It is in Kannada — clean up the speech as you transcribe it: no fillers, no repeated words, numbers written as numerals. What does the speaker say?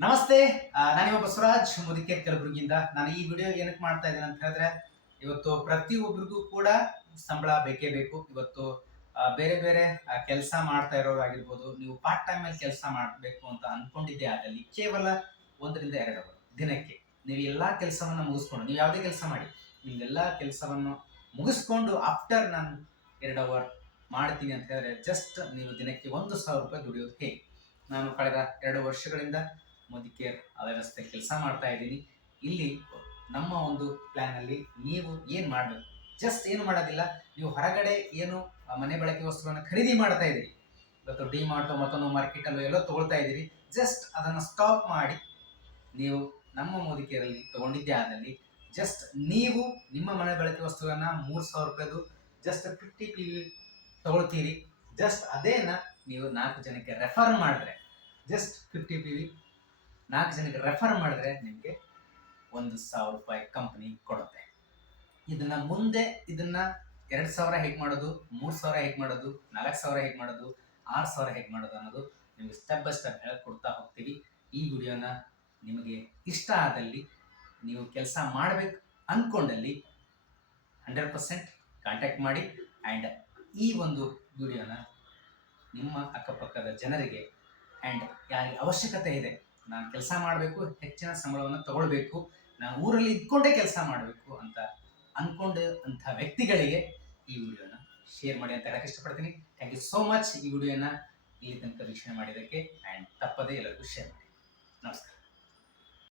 ನಮಸ್ತೆ. ನಾನಿವ ಬಸವರಾಜ್ ಮುದಿಕೇರ್ ಕಲಬುರಗಿಯಿಂದ. ನಾನು ಈ ವಿಡಿಯೋ ಏನಕ್ಕೆ ಮಾಡ್ತಾ ಇದ್ದೇನೆ ಅಂತ ಹೇಳಿದ್ರೆ, ಇವತ್ತು ಪ್ರತಿಯೊಬ್ಬರಿಗೂ ಕೂಡ ಸಂಬಳ ಬೇಕೇ ಬೇಕು. ಇವತ್ತು ಬೇರೆ ಬೇರೆ ಕೆಲಸ ಮಾಡ್ತಾ ಇರೋರಾಗಿರ್ಬೋದು, ನೀವು ಪಾರ್ಟ್ ಟೈಮ್ ಅಲ್ಲಿ ಕೆಲಸ ಮಾಡಬೇಕು ಅಂತ ಅನ್ಕೊಂಡಿದ್ದೆ ಆದಲ್ಲಿ ಕೇವಲ 1 ರಿಂದ 2 ಅವರ್ ದಿನಕ್ಕೆ ನೀವು ಎಲ್ಲಾ ಕೆಲಸವನ್ನ ಮುಗಿಸ್ಕೊಂಡು, ನೀವು ಯಾವುದೇ ಕೆಲಸ ಮಾಡಿ, ನಿಮ್ದೆಲ್ಲಾ ಕೆಲಸವನ್ನು ಮುಗಿಸ್ಕೊಂಡು ಆಫ್ಟರ್ ನಾನು 2 ಅವರ್ ಮಾಡ್ತೀನಿ ಅಂತ ಹೇಳಿದ್ರೆ, ಜಸ್ಟ್ ನೀವು ದಿನಕ್ಕೆ 1,000 ರೂಪಾಯಿ ದುಡಿಯೋದು ಹೇಗೆ? ನಾನು ಕಳೆದ 2 ವರ್ಷಗಳಿಂದ ಮೋದಿಕೇರ್ ವ್ಯವಸ್ಥೆ ಕೆಲಸ ಮಾಡ್ತಾ ಇದ್ದೀನಿ. ಇಲ್ಲಿ ನಮ್ಮ ಒಂದು ಪ್ಲಾನ್ ಅಲ್ಲಿ ನೀವು ಏನ್ ಮಾಡಬೇಕು, ಜಸ್ಟ್ ಏನು ಮಾಡೋದಿಲ್ಲ. ನೀವು ಹೊರಗಡೆ ಏನು ಮನೆ ಬಳಕೆ ವಸ್ತುಗಳನ್ನು ಖರೀದಿ ಮಾಡ್ತಾ ಇದ್ದೀರಿ, ಇವತ್ತು ಡಿ ಮಾರ್ಟ್ ಮತ್ತೊಂದು ಮಾರ್ಕೆಟ್ ಅಲ್ಲೂ ಎಲ್ಲೋ ತಗೊಳ್ತಾ ಇದ್ದೀರಿ, ಜಸ್ಟ್ ಅದನ್ನು ಸ್ಟಾಪ್ ಮಾಡಿ ನೀವು ನಮ್ಮ ಮೋದಿಕೇರಲ್ಲಿ ತಗೊಂಡಿದ್ದೇ ಆದಲ್ಲಿ ಜಸ್ಟ್ ನೀವು ನಿಮ್ಮ ಮನೆ ಬಳಕೆ ವಸ್ತುವನ್ನ 3,000 ರೂಪಾಯಿದು ಜಸ್ಟ್ 50 PV ತಗೊಳ್ತೀರಿ. ಜಸ್ಟ್ ಅದೇನ ನೀವು 4 ಜನಕ್ಕೆ ರೆಫರ್ ಮಾಡಿದ್ರೆ, ಜಸ್ಟ್ 50 PV 4 ಜನಕ್ಕೆ ರೆಫರ್ ಮಾಡಿದ್ರೆ ನಿಮಗೆ 1,000 ರೂಪಾಯಿ ಕಂಪನಿ ಕೊಡುತ್ತೆ. ಇದನ್ನ 2,000 ಹೇಗೆ ಮಾಡೋದು, 3,000 ಹೇಗೆ ಮಾಡೋದು, 4,000 ಹೇಗೆ ಮಾಡೋದು, 6,000 ಹೇಗೆ ಮಾಡೋದು ಅನ್ನೋದು ನಿಮಗೆ ಸ್ಟೆಪ್ ಬೈ ಸ್ಟೆಪ್ ಹೇಳ್ಕೊಡ್ತಾ ಹೋಗ್ತೀವಿ. ಈ ವಿಡಿಯೋನ ನಿಮಗೆ ಇಷ್ಟ ಆದಲ್ಲಿ, ನೀವು ಕೆಲಸ ಮಾಡಬೇಕು ಅಂದ್ಕೊಂಡಲ್ಲಿ 100% ಕಾಂಟ್ಯಾಕ್ಟ್ ಮಾಡಿ. ಆ್ಯಂಡ್ ಈ ಒಂದು ವಿಡಿಯೋನ ನಿಮ್ಮ ಅಕ್ಕಪಕ್ಕದ ಜನರಿಗೆ ಆ್ಯಂಡ್ ಯಾರಿಗೆ ಅವಶ್ಯಕತೆ ಇದೆ, ನಾನು ಕೆಲಸ ಮಾಡಬೇಕು, ಹೆಚ್ಚಿನ ಸಂಬಳವನ್ನು ತಗೊಳ್ಬೇಕು, ನಾನು ಊರಲ್ಲಿ ಇದ್ಕೊಂಡೇ ಕೆಲಸ ಮಾಡಬೇಕು ಅಂತ ಅಂಥ ವ್ಯಕ್ತಿಗಳಿಗೆ ಈ ವಿಡಿಯೋನ ಶೇರ್ ಮಾಡಿ ಅಂತ ಹೇಳಕ್ಕೆ ಇಷ್ಟಪಡ್ತೀನಿ. ಥ್ಯಾಂಕ್ ಯು ಸೋ ಮಚ್ ಈ ವಿಡಿಯೋನ ಇಲ್ಲಿ ತನಕ ವೀಕ್ಷಣೆ ಮಾಡಿದ್ದಕ್ಕೆ. ಆ್ಯಂಡ್ ತಪ್ಪದೇ ಎಲ್ಲರಿಗೂ ಶೇರ್ ಮಾಡಿ. ನಮಸ್ಕಾರ.